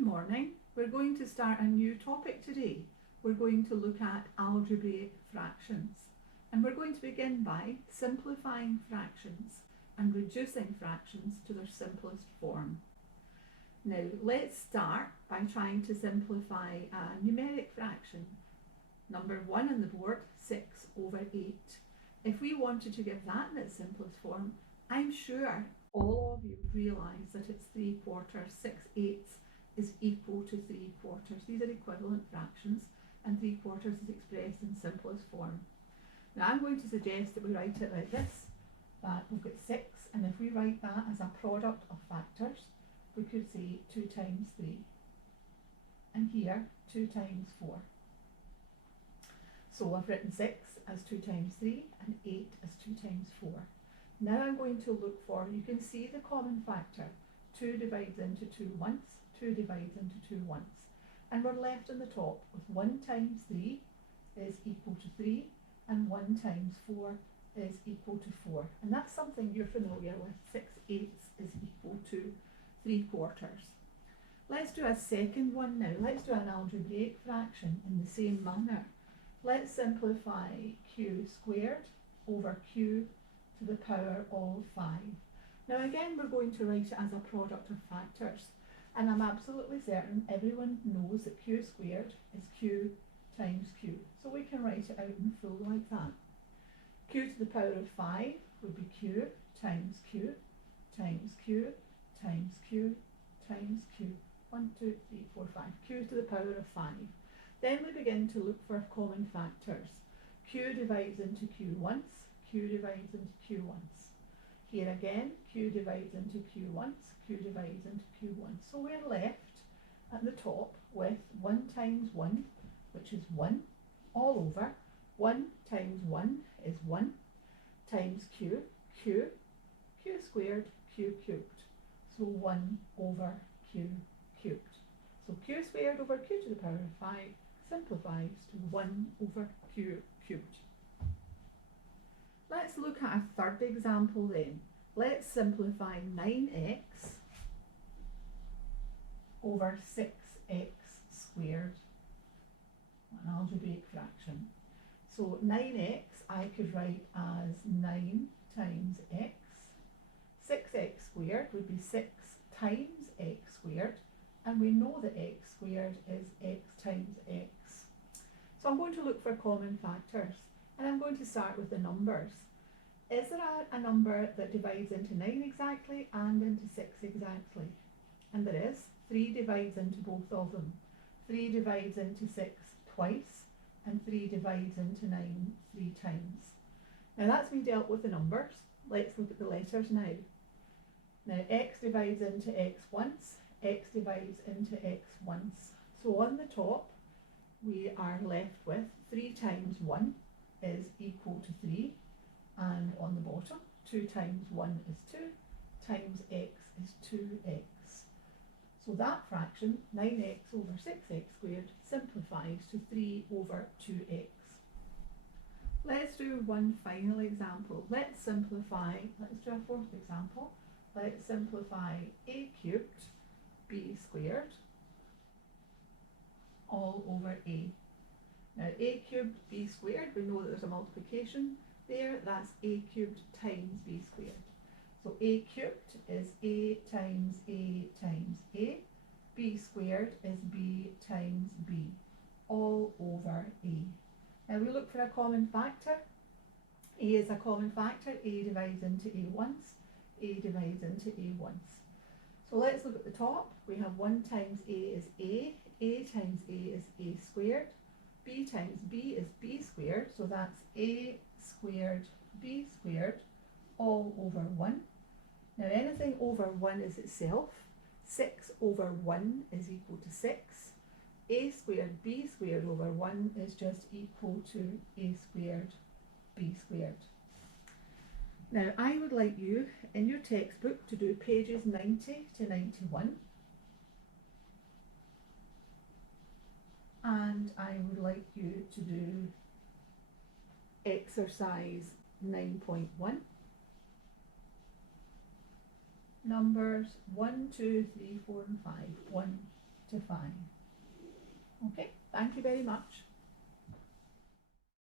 Good morning. We're going to start a new topic today. We're going to look at algebraic fractions. And we're going to begin by simplifying fractions and reducing fractions to their simplest form. Now, let's start by trying to simplify a numeric fraction. Number 1 on the board, 6 over 8. If we wanted to give that in its simplest form, I'm sure all of you realise that it's 3/4, 6/8 is equal to 3/4. These are equivalent fractions, and 3/4 is expressed in simplest form. Now I'm going to suggest that we write it like this, that we've got 6, and if we write that as a product of factors, we could say 2 times 3, and here 2 times 4. So I've written 6 as 2 times 3 and 8 as 2 times 4. Now I'm going to look for, you can see the common factor. 2 divides into 2 once, 2 divides into 2 once. And we're left on the top with 1 times 3 is equal to 3, and 1 times 4 is equal to 4. And that's something you're familiar with. 6/8 is equal to 3/4. Let's do a second one now. Let's do an algebraic fraction in the same manner. Let's simplify q squared over q to the power of 5. Now again, we're going to write it as a product of factors, and I'm absolutely certain everyone knows that q squared is q times q. So we can write it out in full like that. Q to the power of 5 would be q times q times q times q times q. 1, 2, 3, 4, 5. Q to the power of 5. Then we begin to look for common factors. Q divides into q once, q divides into q once. Here again, q divides into q once, q divides into q once. So we're left at the top with 1 times 1, which is 1, all over. 1 times 1 is 1, times q, q squared, q cubed. So 1 over q cubed. So q squared over q to the power of 5 simplifies to 1 over q cubed. Let's look at a third example then. Let's simplify 9x over 6x squared, an algebraic fraction. So 9x I could write as 9 times x. 6x squared would be 6 times x squared, and we know that x squared is x times x. So I'm going to look for common factors, and I'm going to start with the numbers. Is there a number that divides into 9 exactly and into 6 exactly? And there is. 3 divides into both of them. 3 divides into 6 twice, and 3 divides into 9 3 times. Now that's been dealt with the numbers. Let's look at the letters now. Now x divides into x once, x divides into x once. So on the top we are left with 3 times 1 is equal to 3, and on the bottom 2 times 1 is 2, times x is 2x. So that fraction, 9x over 6x squared, simplifies to 3 over 2x. Let's do one final example. Let's do a fourth example. Let's simplify a cubed b squared all over a. Now a cubed b squared, we know that there's a multiplication there, that's a cubed times b squared. So a cubed is a times a times a, b squared is b times b, all over a. Now we look for a common factor. A is a common factor. A divides into a once, a divides into a once. So let's look at the top. We have 1 times a is a times a is a squared, b times b is b squared, so that's a squared b squared all over 1. Now anything over 1 is itself. 6 over 1 is equal to 6. A squared b squared over 1 is just equal to a squared b squared. Now I would like you in your textbook to do pages 90 to 91, and I would like you to do exercise 9.1, numbers 1, 2, 3, 4 and 5. 1, to 5. Okay, thank you very much.